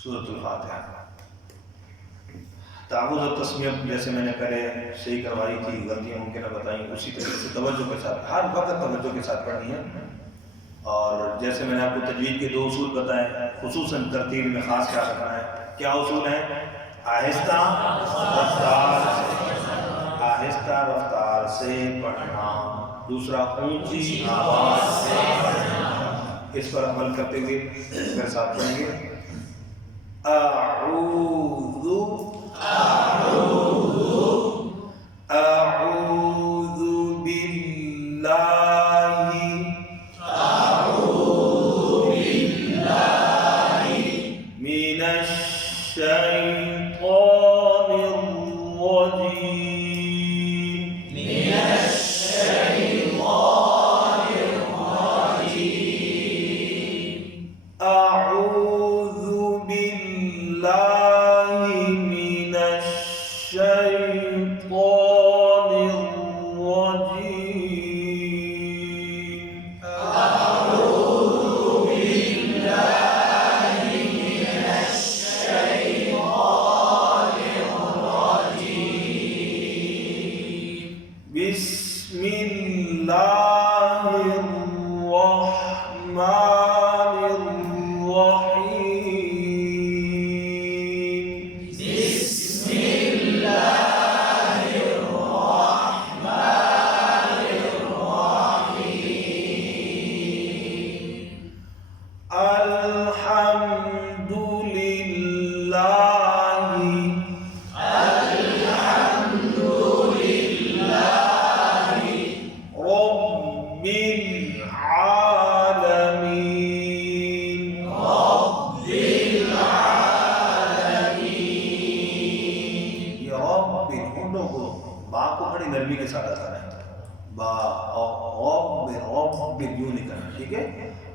सूरतुल फातिहा। तावुज़ और तस्मीह जैसे मैंने पहले सही करवाई थी, गलतियाँ मुमकिन बताई, उसी तरीके से तवज्जो के साथ हर वक्त तवज्जो के साथ पढ़नी है। और जैसे मैंने आपको तजवीद के 2 उसूल बताए, खुसूसन तरतीब में ख़ास क्या रखना है। क्या उसूल है? आहिस्ता रफ्तार से पढ़ना, दूसरा ऊंची आवाज से पढ़ना। इस पर अमल करते हुए मेरे साथ पढ़ेंगे। अऊज़ु बिल्लाहि मिनश शैतानिर रजीम। अऊज़ु बिल्लाहि मिनश शैतानिर रजीम। नरमी के साथ आता है, बा और यूं नहीं करना, ठीक है।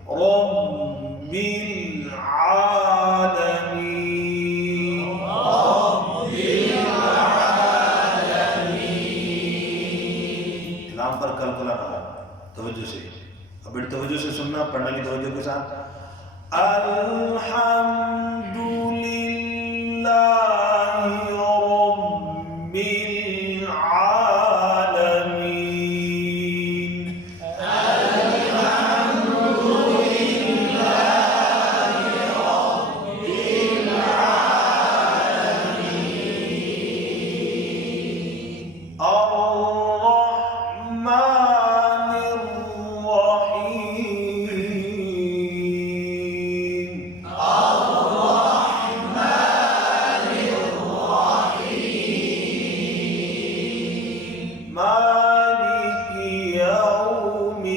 रब्बिल आलमीन। नाम पर कलकला ना, तवज्जो से, अब बड़ी तवज्जो से सुनना, पढ़ना की तवज्जो के साथ। अल्हम्दुलिल्लाहि रब्बिल आलमीन। अर्रहमानिर रहीम। मालिकि यौमिद्दीन।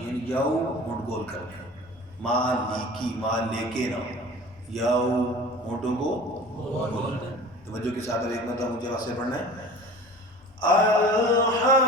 यानी यौ होंठ गोल करना, मालिकी, माल लेके ना, यौ होंठों को गोल। तवज्जो के साथ एक मतलब मुझे वासे पढ़ना है। अल्हम्दुलिल्लाह